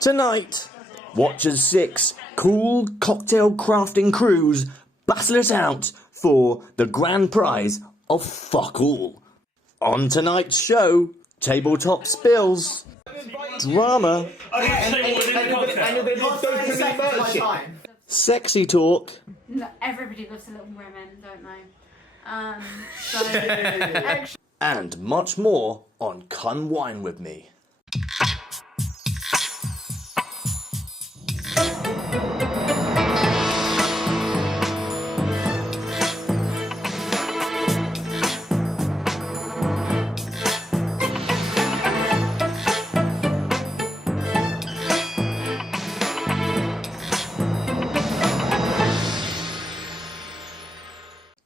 Tonight, watch as 6 cool cocktail crafting crews battle it out for the grand prize of fuck all. On tonight's show, tabletop spills, drama, sexy talk, Everybody loves a little women, don't they? and much more on Come Wine With Me.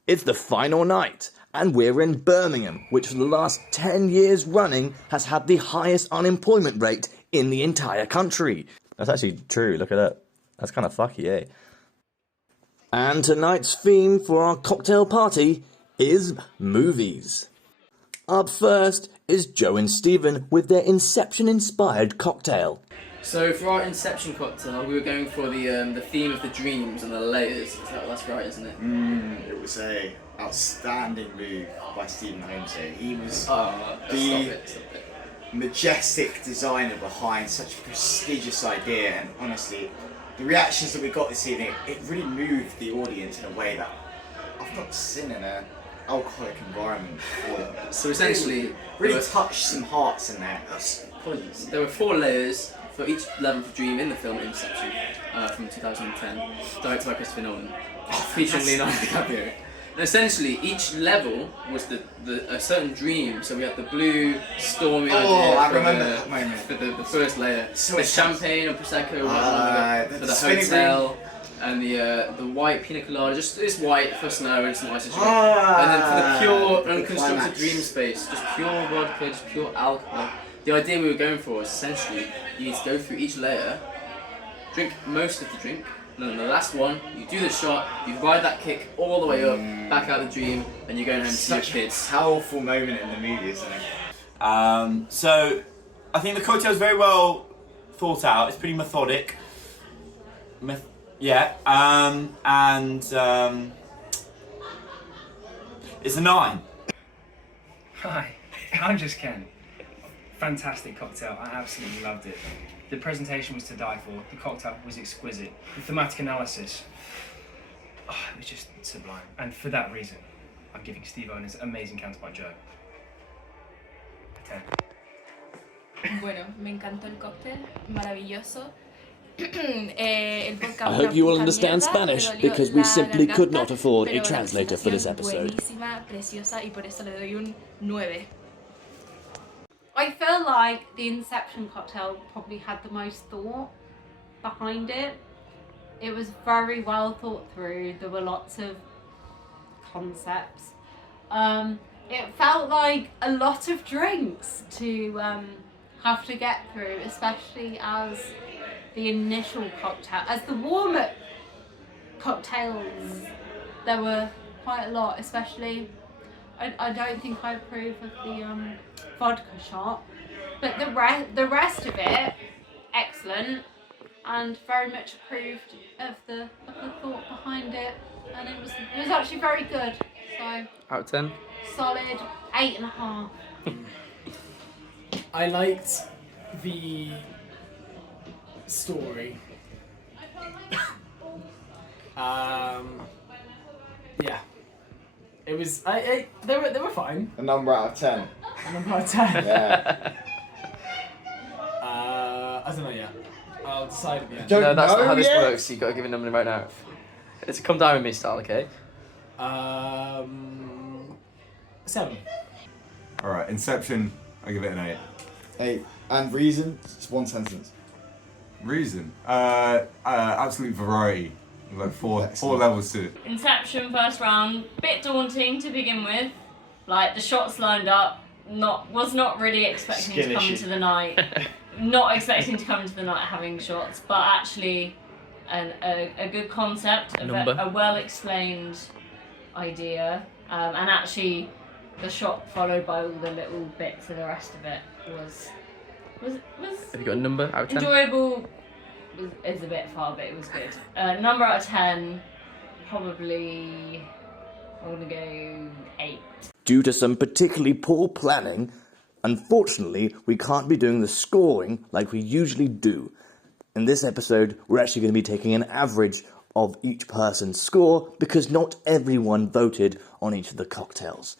It's the final night, and we're in Birmingham, which for the last 10 years running has had the highest unemployment rate in the entire country. That's actually true, look at that. That's kind of fucky, eh? And tonight's theme for our cocktail party is movies. Up first is Joe and Stephen with their Inception-inspired cocktail. So for our Inception cocktail, we were going for the theme of the dreams and the layers. That's right, isn't it? It was a outstanding move by Stephen Holmes here. He was Stop it. majestic designer behind such a prestigious idea, and honestly, the reactions that we got this evening, it really moved the audience in a way that I've not seen in an alcoholic environment before. So essentially, really touched some hearts in there. Apologies. There were 4 layers for each level of dream in the film Inception from 2010, directed by Christopher Nolan, featuring Leonardo DiCaprio. And essentially, each level was a certain dream. So we had the blue, stormy idea for the first layer. So the champagne and prosecco for the hotel, and the white pina colada. Just it's white for snow and it's nice. And then for the pure unconstructed dream space, just pure vodka, just pure alcohol. The idea we were going for was essentially you need to go through each layer, drink most of the drink, and then the last one, you do the shot, you ride that kick all the way up, back out the dream, and you're going home to see your kids. Such a powerful moment in the movie, isn't it? So, I think the cocktail is very well thought out. It's pretty methodic. It's a 9. Hi, I'm just Ken. Fantastic cocktail, I absolutely loved it. The presentation was to die for, the cocktail was exquisite. The thematic analysis, it was just sublime. And for that reason, I'm giving Steve Owen's amazing counterpart Joe a 10. Bueno, me encantó el cóctel, maravilloso. I hope you will understand Spanish, because we simply could not afford a translator for this episode. Buenísima, preciosa, y por eso le doy un 9. I feel like the Inception cocktail probably had the most thought behind it. It was very well thought through. There were lots of concepts. It felt like a lot of drinks to have to get through, especially as the initial cocktail. As the warm-up cocktails, there were quite a lot, especially I don't think I approve of the vodka shot, but the rest of it, excellent, and very much approved of the thought behind it, and it was actually very good. So Out of 10. solid 8.5. I liked the story. Yeah. It was. They were fine. A number out of 10. A number out of 10. Yeah. I don't know yet. I'll decide at the end. No, that's not how this works. You've got to give a number right now. It's a come down with me style, okay? 7. Alright, Inception, I give it an 8. 8. And reason? It's one sentence. Reason? Absolute variety. Like four levels to it. Inception first round, bit daunting to begin with. Like the shots lined up, was not really expecting to come into the night. Not expecting to come into the night having shots, but actually a good concept, a well explained idea, and actually the shot followed by all the little bits of the rest of it was Have you got a number out of 10? enjoyable. Is a bit far, but it was good. Number out of 10, probably. I'm gonna go 8. Due to some particularly poor planning, unfortunately, we can't be doing the scoring like we usually do. In this episode, we're actually going to be taking an average of each person's score because not everyone voted on each of the cocktails.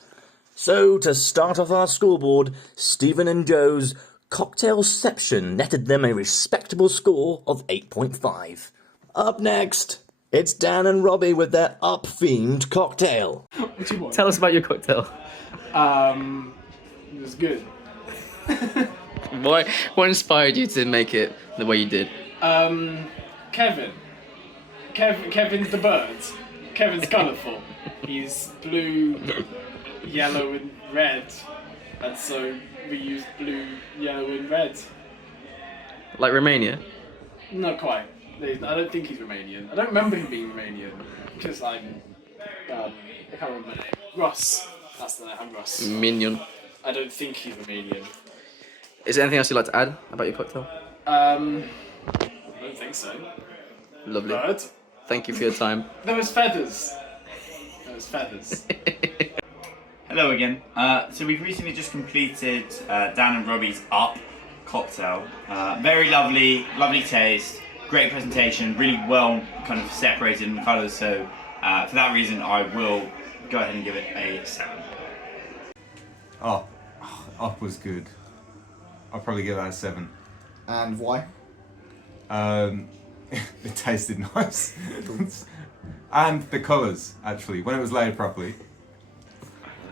So, to start off our scoreboard, Stephen and Joe's Cocktailception netted them a respectable score of 8.5. Up next, it's Dan and Robbie with their up-themed cocktail. What do you want? Tell us about your cocktail. It was good. What inspired you to make it the way you did? Kevin's the bird. Kevin's colourful. He's blue, yellow, and red, and so we used blue, yellow, and red. Like Romania? Not quite. I don't think he's Romanian. I don't remember him being Romanian because I can't remember the name. Ross. That's the name. I'm Ross. Minion. I don't think he's Romanian. Is there anything else you'd like to add about your cocktail? I don't think so. Lovely. Bird. Thank you for your time. There was feathers. Hello again. So we've recently just completed Dan and Robbie's Up cocktail. Very lovely taste, great presentation, really well kind of separated in the colours. So for that reason, I will go ahead and give it a 7. Oh, Up was good. I'll probably give that a 7. And why? It tasted nice. And the colours, actually, when it was laid properly.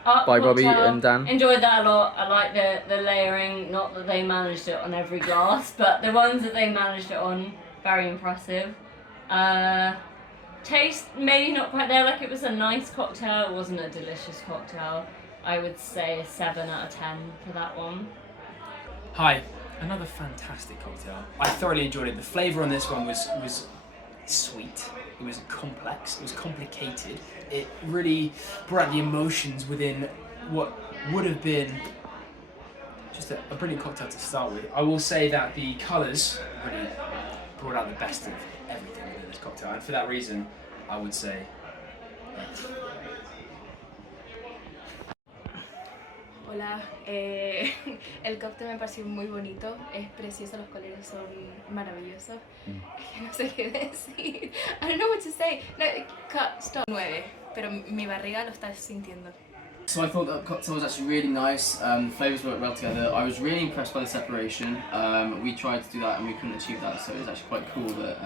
By Robbie Cocktail. and Dan. Enjoyed that a lot. I like the layering. Not that they managed it on every glass, but the ones that they managed it on, very impressive. Taste maybe not quite there. Like it was a nice cocktail. It wasn't a delicious cocktail. I would say a 7 out of 10 for that one. Hi, another fantastic cocktail. I thoroughly enjoyed it. The flavour on this one was sweet. It was complex. It was complicated. It really brought out the emotions within what would have been just a brilliant cocktail to start with. I will say that the colours really brought out the best of everything within this cocktail, and for that reason, I would say 8. Hola, el cóctel me pareció muy bonito, es precioso, los colores son maravillosos. No sé qué decir. I don't know what to say. No, stop 9, pero mi barriga lo está sintiendo. So I thought that cocktail was actually really nice. The flavours worked well together. I was really impressed by the separation. We tried to do that and we couldn't achieve that, so it was actually quite cool that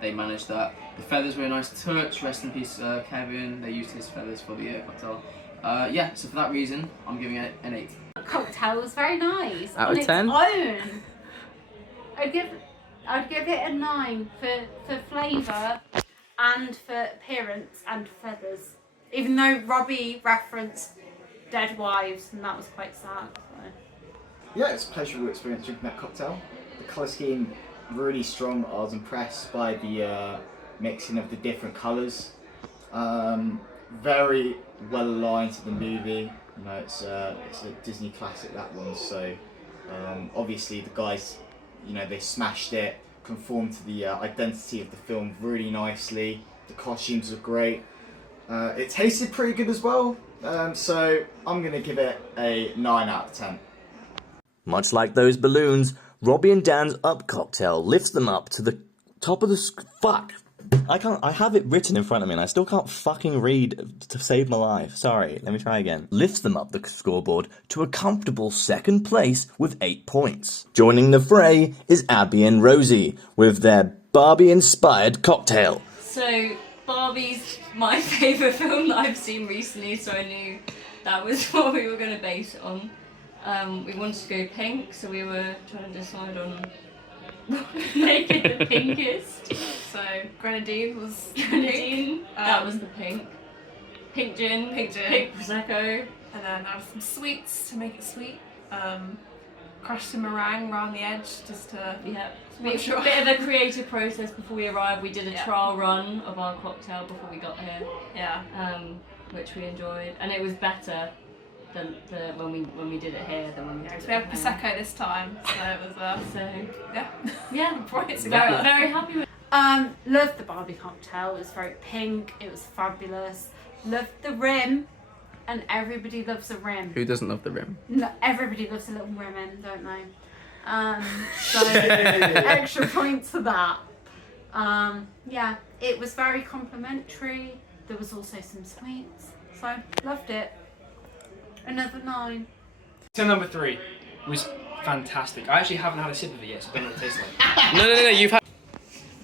they managed that. The feathers were a nice touch. Rest in peace, Kevin. They used his feathers for the cocktail. Yeah, so for that reason, I'm giving it an 8. The cocktail was very nice. Out on of 10? Its own. I'd give it a 9 for flavour and for appearance and feathers. Even though Robbie referenced dead wives and that was quite sad. So. Yeah, it's a pleasurable experience drinking that cocktail. The colour scheme really strong. I was impressed by the mixing of the different colours. Very well aligned to the movie. You know, it's a Disney classic, that one. So obviously the guys, you know, they smashed it, conformed to the identity of the film really nicely. The costumes are great. It tasted pretty good as well. So I'm going to give it a 9 out of 10. Much like those balloons, Robbie and Dan's Up cocktail lifts them up to the top of the fuck. I have it written in front of me and I still can't fucking read to save my life. Sorry, let me try again. Lifts them up the scoreboard to a comfortable second place with 8 points. Joining the fray is Abby and Rosie with their Barbie-inspired cocktail. So Barbie's my favourite film that I've seen recently, so I knew that was what we were going to base it on. We wanted to go pink, so we were trying to decide on make it the pinkest. So grenadine was Grenadine, that was the pink. Pink gin, Pink gin. pink prosecco. and then add some sweets to make it sweet. Crushed some meringue around the edge just to make sure. Bit of a creative process before we arrived. We did a Yeah. trial run of our cocktail before we got here. Yeah. Which we enjoyed, and it was better when we did it here than when we did it. We had at home. prosecco this time, so it was Yeah, It's very happy with. Loved the Barbie cocktail. It was very pink. It was fabulous. Loved the rim, and everybody loves a rim. Who doesn't love the rim? No, everybody loves a little rim in, don't they? So extra points for that. Yeah, it was very complimentary. There was also some sweets, so loved it. Another 9. So number 3 was fantastic. I actually haven't had a sip of it yet, so I don't know what it tastes like. No, you've had.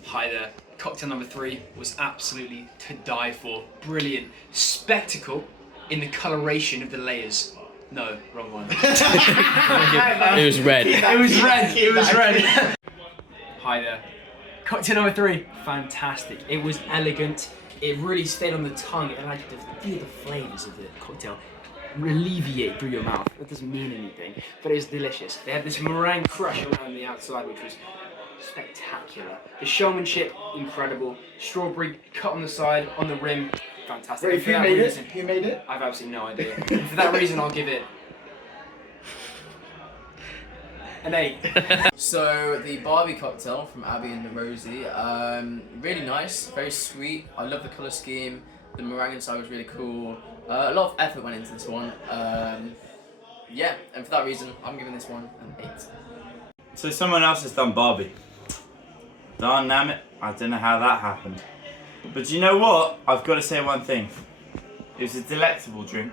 Hi there. Cocktail number 3 was absolutely to die for. Brilliant. Spectacle in the coloration of the layers. No, wrong one. It was red. It was red. Hi there. Cocktail number 3, fantastic. It was elegant. It really stayed on the tongue. It allowed you to feel the flavours of the cocktail alleviate through your mouth. That doesn't mean anything, but it was delicious. They had this meringue crush around the outside, which was spectacular. The showmanship, incredible. Strawberry cut on the side, on the rim, fantastic. Wait, who made it? Who made it? I've absolutely no idea. For that reason, I'll give it an 8. So the Barbie cocktail from Abby and Rosie, really nice, very sweet. I love the colour scheme. The meringue inside was really cool. A lot of effort went into this one. Yeah, and for that reason, I'm giving this one an 8. So someone else has done Barbie. Darn damn it, I don't know how that happened. But you know what? I've got to say one thing. It was a delectable drink.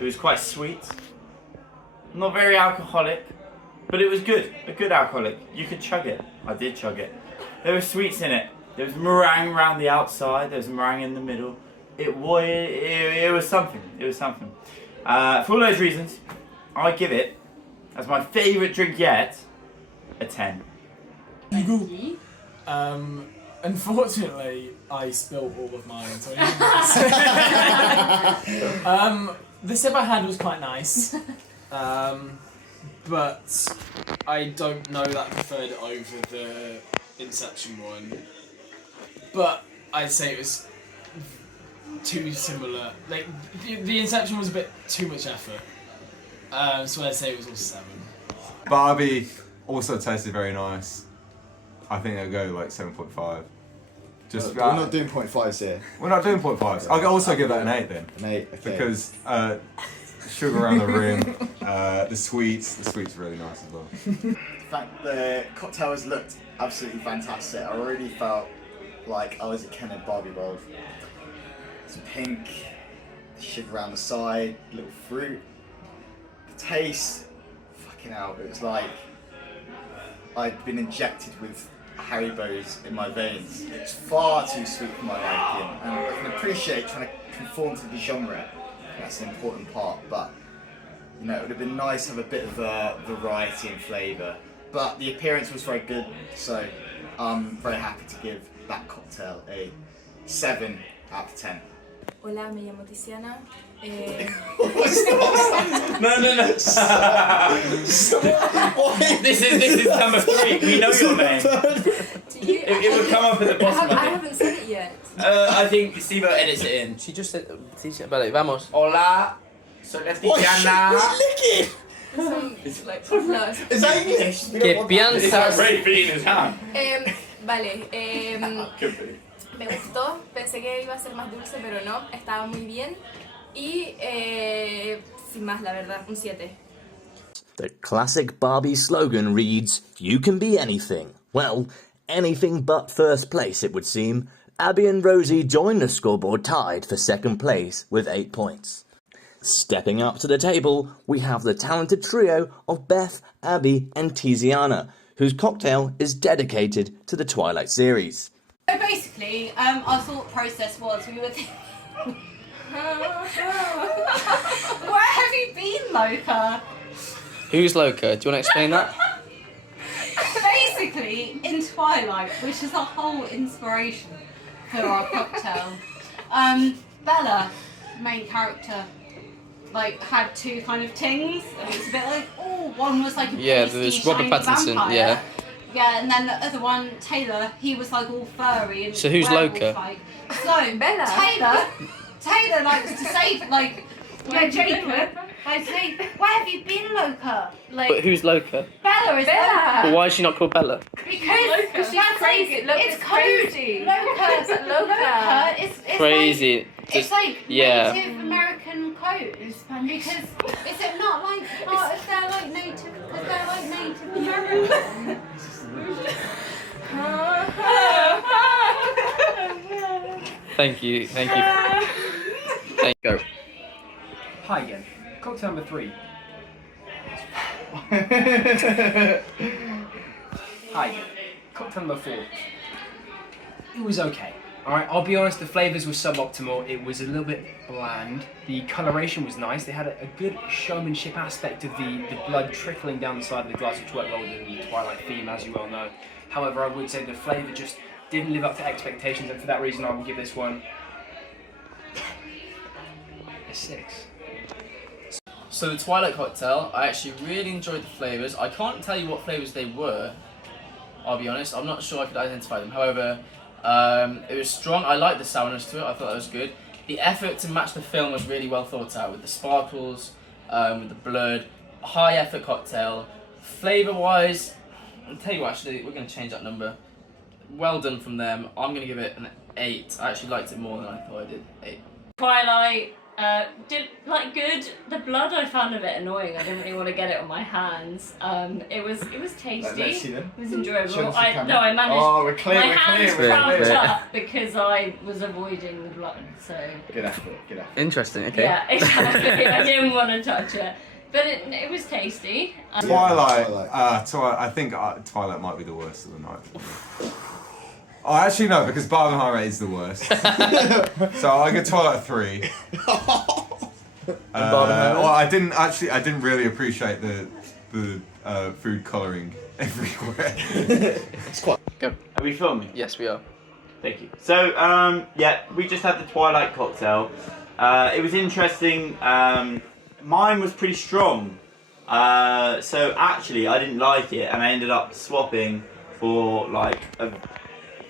It was quite sweet. Not very alcoholic, but it was good. A good alcoholic. You could chug it. I did chug it. There were sweets in it. There was meringue around the outside. There was meringue in the middle. It was something. It was something. For all those reasons, I give it, as my favourite drink yet, a 10. Unfortunately, I spilled all of mine, so the sip I had was quite nice, but I don't know that I preferred it over the Inception one. But I'd say it was too similar. Like the Inception was a bit too much effort, so I'd say it was all 7. Barbie also tasted very nice. I think I'll go like 7.5. Just We're not doing 0.5s here. We're not doing 0.5s. I'll also give that an 8 then. An 8, okay. Because sugar around the rim, the sweets really nice as well. The fact the cocktails looked absolutely fantastic. I really felt like I was a Ken and Barbie world. It's pink, sugar around the side, little fruit. The taste, fucking hell, it was like I'd been injected with Haribos in my veins. It's far too sweet for my liking, and I can appreciate trying to conform to the genre. That's an important part, but you know, it would have been nice to have a bit of variety and flavour. But the appearance was very good, so I'm very happy to give that cocktail a 7 out of 10. Hola, me llamo Tiziana. No. This is number 3. We know your name. It would come up at the bottom. I haven't said it yet. I think Steve edits it in. She just said, vale, vamos. Hola, soy la Tiziana. It's like, no. Is that English? ¿Qué piensas? Ray being his hand. Vale, Could be. me gustó, pensé que iba a ser más dulce, pero no, estaba muy bien. Y sin más, la verdad, un 7. The classic Barbie slogan reads, "You can be anything." Well, anything but first place, it would seem. Abby and Rosie join the scoreboard tied for second place with 8 points. Stepping up to the table, we have the talented trio of Beth, Abby and Tiziana, whose cocktail is dedicated to the Twilight series. So basically, our thought process was we were where have you been, Loka? Who's Loka? Do you want to explain that? Basically, in Twilight, which is a whole inspiration for our cocktail, Bella, main character, like had 2 kind of tings, and it was a bit like, oh, one was like a there's Robert shiny Pattinson, vampire. Yeah, and then the other one, Taylor, he was like all furry and So who's Loka? werewolf-like. So Bella. Taylor likes to save, like, Yeah, Jacob. I say, where have you been, Loca? But Like, who's Loca? Bella is Bella. But why is she not called Bella? Because she's crazy. Loca's It's code. crazy. Loca. Loca. It's Crazy. Like, it's like yeah. Native American code. Because is it not like if they're like native? Because they're like Native American. Thank you. Go. Hi again. Cocktail number 3. Hi again. Cocktail number 4. It was okay. Alright, I'll be honest, the flavours were suboptimal. It was a little bit bland. The coloration was nice. They had a good showmanship aspect of the blood trickling down the side of the glass, which worked well with the Twilight theme, as you well know. However, I would say the flavour just didn't live up to expectations, and for that reason I will give this one a 6. So the Twilight cocktail, I actually really enjoyed the flavours. I can't tell you what flavours they were, I'll be honest. I'm not sure I could identify them. However, it was strong. I liked the sourness to it. I thought that was good. The effort to match the film was really well thought out with the sparkles, with the blood. High effort cocktail. Flavour-wise, I'll tell you what, actually, we're going to change that number. Well done from them. I'm going to give it an 8. I actually liked it more than I thought I did. 8. Twilight did like good. The blood I found a bit annoying. I didn't really want to get it on my hands. It was tasty. Let's see them. It was enjoyable. Show us the I camera. managed. Oh, we're clear, my we're hands clear, we're cramped clear. up because I was avoiding the blood. So Good effort. Interesting, okay. yeah, exactly. I didn't want to touch it, but it was tasty. Twilight. I think Twilight might be the worst of the night. Oh, actually no, because Barbenheimer is the worst. So I get Twilight 3. Well, I didn't really appreciate the food colouring everywhere. It's quite. Go. Are we filming? Yes, we are. Thank you. So, yeah, we just had the Twilight cocktail. It was interesting. Mine was pretty strong. So actually, I didn't like it, and I ended up swapping for like a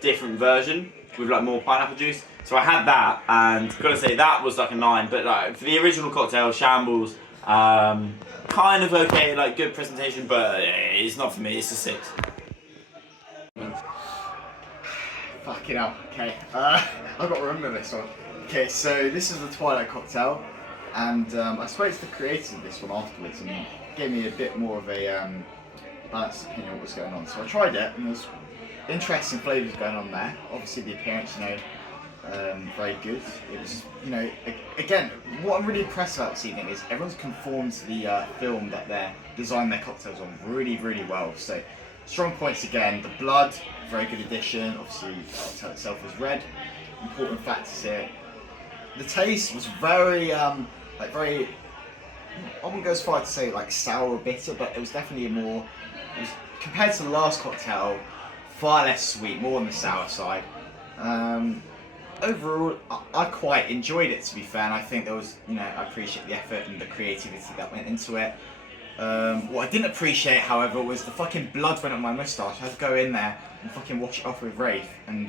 different version with like more pineapple juice. So I had that, and gotta say that was like a 9. But like for the original cocktail, Shambles, kind of okay, like good presentation, but it's not for me. It's a 6. Fucking hell. Okay. I've got to remember this one. Okay, so this is the Twilight cocktail, and I spoke to the creators of this one afterwards, and he gave me a bit more of a balanced opinion of what was going on. So I tried it, and there's interesting flavours going on there. Obviously, the appearance, very good. It was, again, what I'm really impressed about this evening is everyone's conformed to the film that they're designing their cocktails on really, really well. So, strong points again. The blood, very good addition. Obviously, the cocktail itself was red. Important factors here. The taste was very, I wouldn't go as far to say like sour or bitter, but it was definitely compared to the last cocktail, far less sweet, more on the sour side. Overall, I quite enjoyed it, to be fair, and I think there was, I appreciate the effort and the creativity that went into it. What I didn't appreciate, however, was the fucking blood went on my moustache. I had to go in there and fucking wash it off with Rafe, and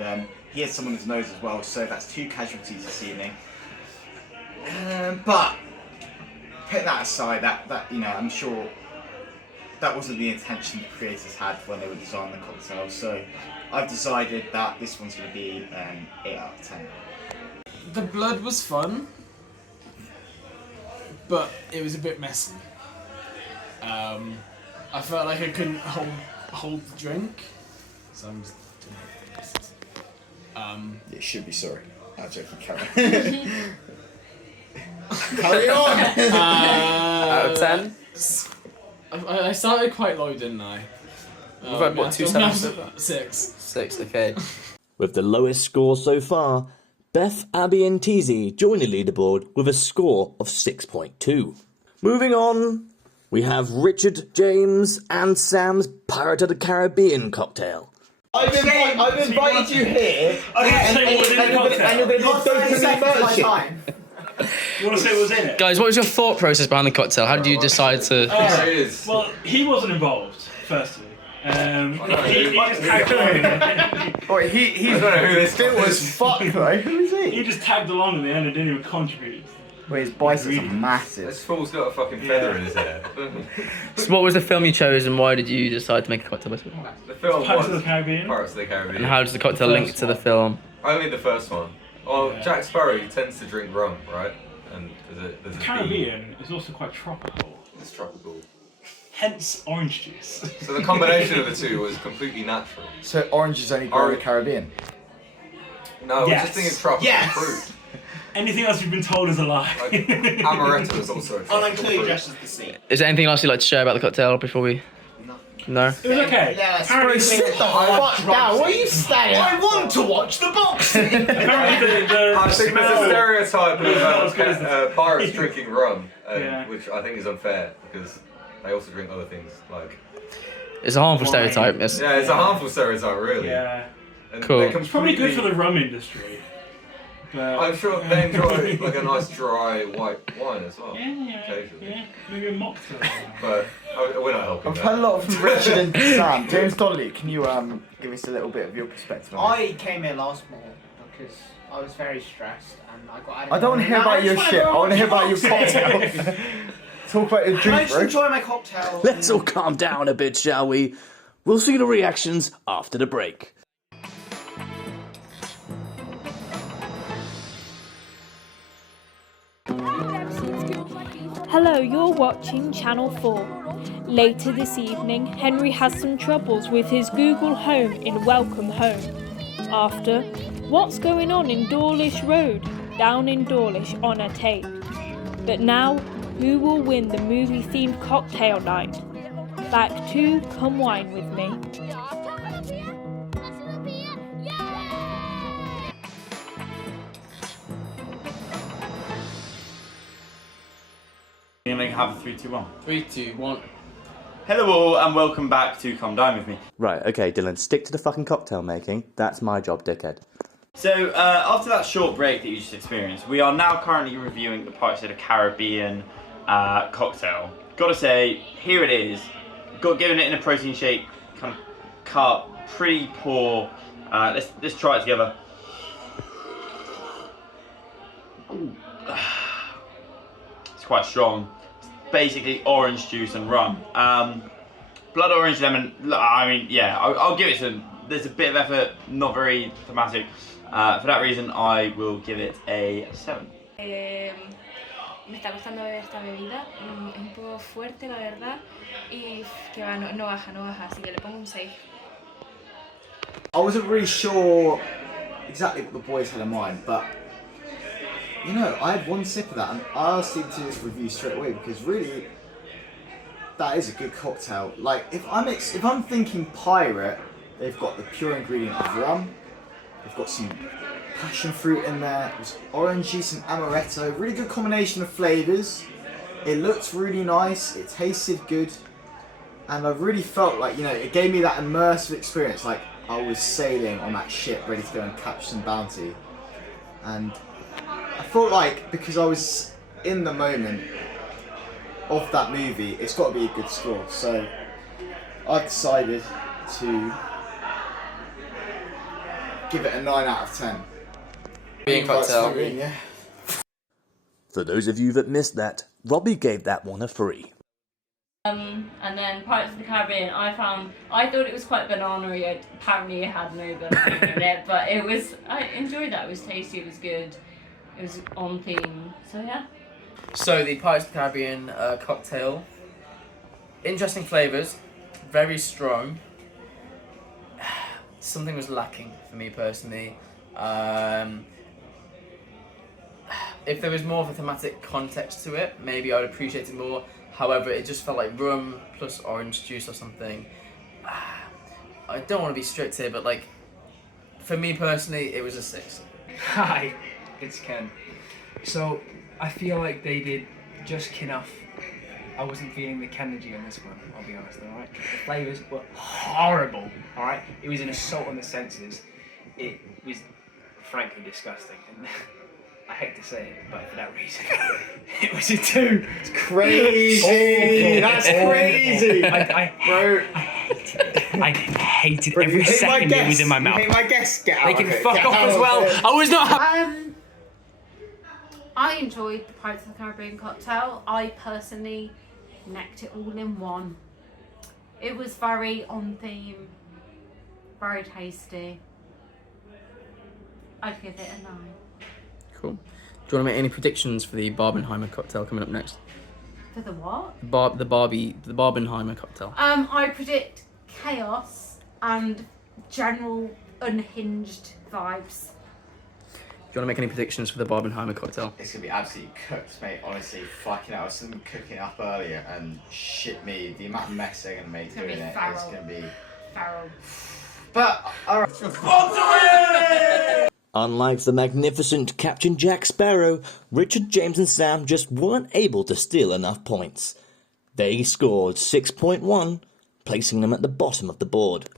he had some on his nose as well, so that's 2 casualties this evening. But put that aside, I'm sure that wasn't the intention the creators had when they were designing the cocktail. So I've decided that this one's going to be an 8 out of 10. The blood was fun, but it was a bit messy. I felt like I couldn't hold the drink, so I'm just doing You should be sorry. I'm joking, carry Carry on! Out of 10? I started quite low, didn't I? We've had what, 2 sevens? 6. 6, okay. With the lowest score so far, Beth, Abby and Teasy join the leaderboard with a score of 6.2. Moving on, we have Richard, James and Sam's Pirate of the Caribbean cocktail. I've invited you here, and you're going to not my time. You want to say what was in it? Guys, what was your thought process behind the cocktail? How did you decide to... Well, he wasn't involved, firstly. He just tagged along. Wait, he's not who this dude was. Fuck, though. Who is he? He just tagged along in the end and didn't even contribute. Where his biceps are This massive. fool's got a fucking feather in his hair. So what was the film you chose, and why did you decide to make a cocktail? The film Pirates was of the Caribbean. Pirates of the Caribbean. And how does the cocktail link to the film? Only the first one. Well, Yeah. Jack Sparrow tends to drink rum, right? And there's The a Caribbean is also quite tropical. It's tropical. Hence orange juice. So the combination of the two was completely natural. So oranges only grow in the Caribbean? No, we're Yes. just thinking tropical Yes. fruit. Anything else you've been told is a lie. Like, amaretto is also a tropical fruit. the scene. Is there anything else you'd like to share about the cocktail before we? No. It was okay. Apparently, Sit the fuck down, what are you standing? I want to watch the boxing. apparently the I think there's a smell- stereotype Not as good as of pirates drinking rum, Yeah. which I think is unfair because they also drink other things like. It's a harmful Wine. stereotype. Yes. Yeah, it's a harmful stereotype, really. Yeah. And Cool. they're It's probably good for completely- the rum industry. But, I'm sure they enjoy like a nice dry white wine as well. Yeah. Occasionally. Yeah. Maybe a mocktail. But we're not helping. I've that. heard a lot from Richard and Sam. James Donnelly, can you give us a little bit of your perspective on it? I came here last morning because I was very stressed and I got. I don't want to hear about your shit. I want to hear about your cocktail. Talk about your Can I drink, just bro. enjoy my cocktail? Let's all calm down a bit, shall we? We'll see the reactions after the break. Hello, you're watching Channel 4. Later this evening, Henry has some troubles with his Google Home in Welcome Home. After, what's going on in Dawlish Road, down in Dawlish on a tape. But now, who will win the movie-themed cocktail night? Back to Come Wine With Me. Can we have a 3, 2, 1? 3, 2, 1. Hello all, and welcome back to Come Dine With Me. Right, okay, Dylan, stick to the fucking cocktail making. That's my job, dickhead. So, after that short break that you just experienced, we are now currently reviewing the Pirates of the Caribbean cocktail. Gotta say, here it is. Got given it in a protein shake kind of cup, pretty poor. Let's try it together. Ooh. It's quite strong. It's basically orange juice and rum. Blood orange lemon. I mean, yeah, I'll give it to. There's a bit of effort, not very thematic. For that reason, I will give it a 7. Me está gustando esta bebida, es un poco fuerte la verdad y que va, no baja, así que le pongo un 6. I wasn't really sure exactly what the boys had in mind, but you know, I had one sip of that and I asked him to do this review straight away because really, that is a good cocktail. Like, if I'm thinking pirate, they've got the pure ingredient of rum, they've got some passion fruit in there, there's orange juice and amaretto, really good combination of flavours. It looked really nice, it tasted good, and I really felt like, you know, it gave me that immersive experience, like I was sailing on that ship ready to go and catch some bounty. And I felt like, because I was in the moment of that movie, it's got to be a good score. So I've decided to give it a 9 out of 10. Cocktail. Yeah. For those of you that missed that, Robbie gave that one a 3. And then Pirates of the Caribbean, I thought it was quite banana-y. Apparently it had no banana in it, but I enjoyed that. It was tasty, it was good, it was on theme, so yeah. So the Pirates of the Caribbean cocktail, interesting flavours, very strong. Something was lacking for me personally. If there was more of a thematic context to it, maybe I would appreciate it more. However, it just felt like rum plus orange juice or something. I don't want to be strict here, but like, for me personally, it was a 6. Hi, it's Ken. So, I feel like they did just enough. I wasn't feeling the Kennedy on this one, I'll be honest, alright? The flavours were horrible, alright? It was an assault on the senses. It was frankly disgusting. And I hate to say it, but for that reason, it was a 2. It's crazy! That's crazy! I hated it. I hated Bro, every you hate my second it was guess. in my mouth. You hate my guess. Get out They of can it. fuck Get off out as of well. it. I was not happy. I enjoyed the Pirates of the Caribbean cocktail. I personally necked it all in one. It was very on theme, very tasty. I'd give it a 9. Cool. Do you want to make any predictions for the Barbenheimer cocktail coming up next? For the what? The Barbenheimer cocktail. I predict chaos and general unhinged vibes. Do you want to make any predictions for the Barbenheimer cocktail? It's gonna be absolutely cooked, mate. Honestly, fucking hell. I saw them cooking up earlier, and shit me, the amount of mess they're gonna make doing it, it's gonna be feral. But alright. Unlike the magnificent Captain Jack Sparrow, Richard, James and Sam just weren't able to steal enough points. They scored 6.1, placing them at the bottom of the board.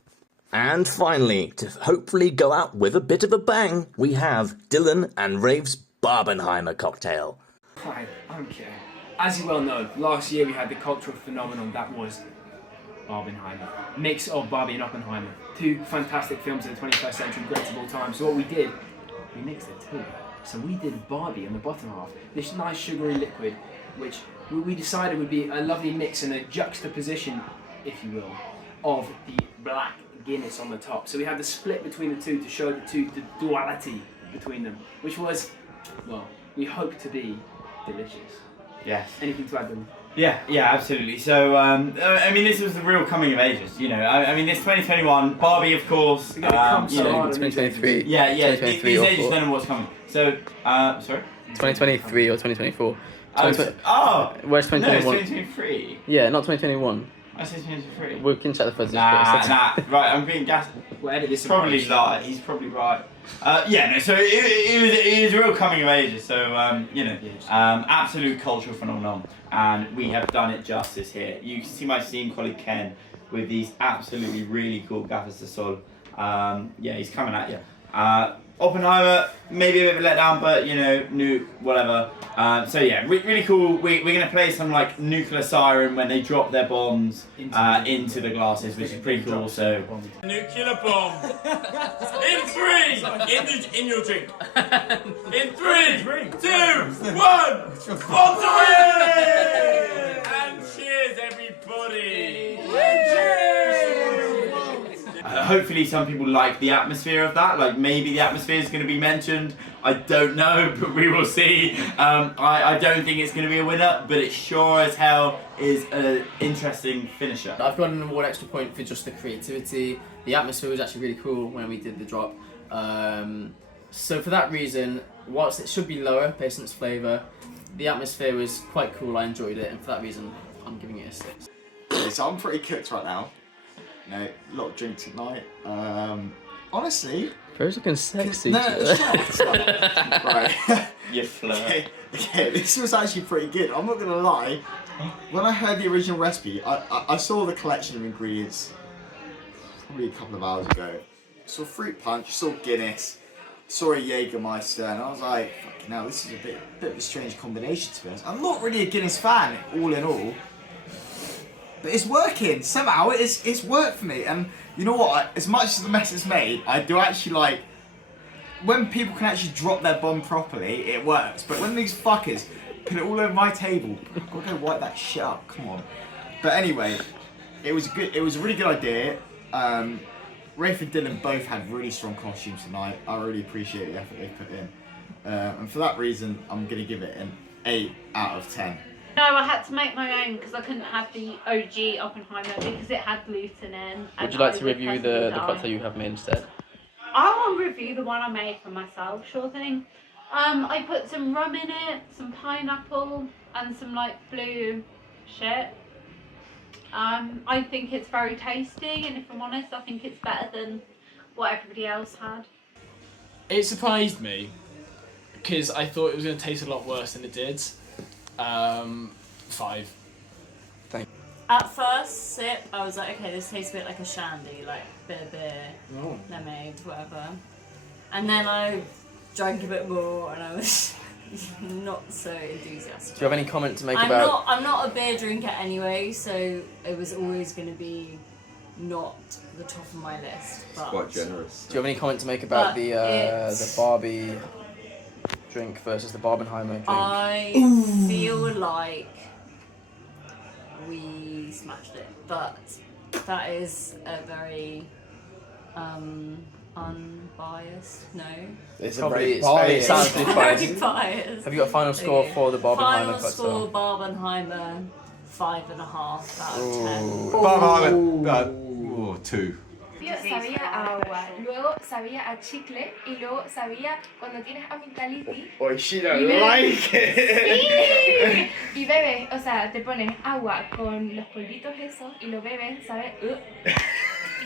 And finally, to hopefully go out with a bit of a bang, we have Dylan and Rave's Barbenheimer cocktail. Hi, I'm Kieran. As you well know, last year we had the cultural phenomenon that was Barbenheimer. Mix of Barbie and Oppenheimer. 2 fantastic films of the 21st century, great of all time. So what we did, we mixed the 2. So we did Barbie on the bottom half, this nice sugary liquid, which we decided would be a lovely mix and a juxtaposition, if you will, of the black Guinness on the top. So we had the split between the 2 to show the duality between them, which was, well, we hope to be delicious. Yes. Anything to add, them? Yeah, absolutely. So, I mean, this was the real coming of ages, you know. I mean, this 2021, Barbie, of course. You know, 2023. Yeah, 2023 these or ages 4. don't know what's coming. So, sorry? 2023 or 2024. Where's Where's 2021? No, it's 2023. Yeah, not 2021. I said 2023. We can check the footage. Nah. Right, I'm being gassed. We'll edit this. Probably lie. He's probably right. So it was a real coming of ages. So you know, absolute cultural phenomenon, and we have done it justice here. You can see my esteemed colleague Ken with these absolutely really cool gaffers de sol. He's coming at you. Oppenheimer, maybe a bit of a letdown, but you know, new, whatever. Really cool. We're going to play some like nuclear siren when they drop their bombs into the glasses, which is pretty cool. So Nuclear bomb. In 3. In your drink. In 3, 2, 1. Sponsor it! And cheers, everybody. Hopefully some people like the atmosphere of that, like maybe the atmosphere is going to be mentioned, I don't know, but we will see. I don't think it's going to be a winner, but it sure as hell is an interesting finisher. I've got an award extra point for just the creativity. The atmosphere was actually really cool when we did the drop. So for that reason, whilst it should be lower based on its flavour, the atmosphere was quite cool, I enjoyed it, and for that reason I'm giving it a 6. Okay, so I'm pretty cooked right now. You know, a lot of drinks at night. Honestly. Bro's looking sexy. No, shut up. Right. You flirt. Okay, this was actually pretty good. I'm not gonna lie. When I heard the original recipe, I saw the collection of ingredients probably a couple of hours ago. Saw fruit punch, saw Guinness, saw a Jägermeister, and I was like, fucking hell, this is a bit of a strange combination to be honest. I'm not really a Guinness fan, all in all. But it's working. Somehow it's worked for me. And you know what? As much as the mess is made, I do actually like when people can actually drop their bomb properly, it works. But when these fuckers put it all over my table, I've got to go wipe that shit up. Come on. But anyway, it was a really good idea. Rafe and Dylan both had really strong costumes tonight. I really appreciate the effort they put in. And for that reason, I'm gonna give it an 8 out of 10. No, I had to make my own because I couldn't have the OG Oppenheimer because it had gluten in. Would you like to review the cocktail you have made instead? I'll review the one I made for myself, sure thing. I put some rum in it, some pineapple, and some like blue shit. I think it's very tasty, and if I'm honest, I think it's better than what everybody else had. It surprised me because I thought it was going to taste a lot worse than it did. 5. At first sip, I was like, okay, this tastes a bit like a shandy, like beer, lemonade, whatever. And then I drank a bit more, and I was not so enthusiastic. Do you have any comment to make about? I'm not a beer drinker anyway, so it was always going to be not the top of my list. But Quite generous. Do you have any comment to make about the Barbie drink versus the Barbenheimer drink? I feel like we smashed it, but that is a very unbiased. No. It's Probably it sounds Very biased. biased. Have you got a final score for the Barbenheimer Final cocktail? score Barbenheimer 5.5 out of 10. Barbenheimer, 2. Sabía a agua, luego sabía a chicle y luego sabía cuando tienes amigdalitis. Boy, she Y don't bebes- like it. Sí. Y bebes, o sea, te pones agua con los polvitos esos y lo bebes, ¿sabes?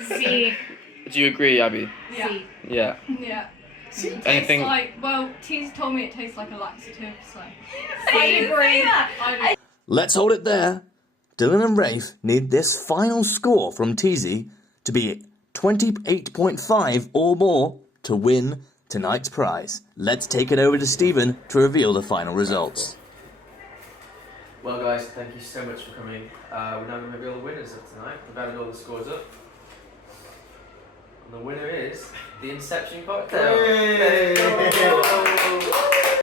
Sí. Do you agree, Abby? Yeah. Sí. Yeah. Yeah. It Anything- tastes like, well, T's told me it tastes like a laxative, so. I agree. I Let's hold it there. Dylan and Rafe need this final score from Teasy to be 28.5 or more to win tonight's prize. Let's take it over to Stephen to reveal the final results. Well, guys, thank you so much for coming. We're now going to reveal the winners of tonight. We've added all the scores up. And the winner is the Inception cocktail.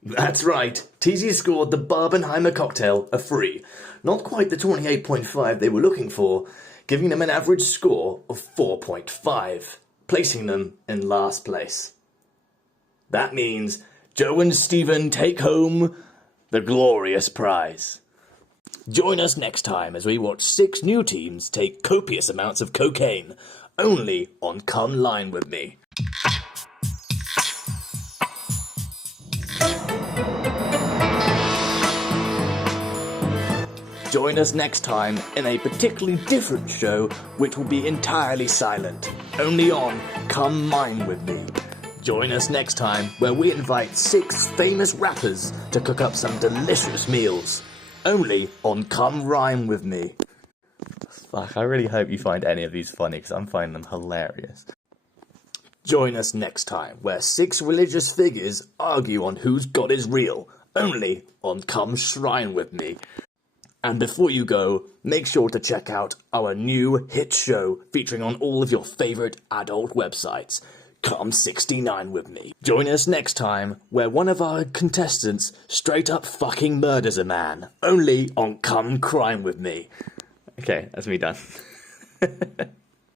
That's right, Teasy scored the Barbenheimer cocktail a 3. Not quite the 28.5 they were looking for, giving them an average score of 4.5, placing them in last place. That means Joe and Stephen take home the glorious prize. Join us next time as we watch 6 new teams take copious amounts of cocaine, only on Come Line With Me. Join us next time in a particularly different show which will be entirely silent, only on Come Mine With Me. Join us next time where we invite 6 famous rappers to cook up some delicious meals, only on Come Rhyme With Me. Fuck, I really hope you find any of these funny because I'm finding them hilarious. Join us next time where 6 religious figures argue on whose God is real, only on Come Shrine With Me. And before you go, make sure to check out our new hit show featuring on all of your favourite adult websites, Come 69 With Me. Join us next time where one of our contestants straight up fucking murders a man, only on Come Crime With Me. Okay, that's me done.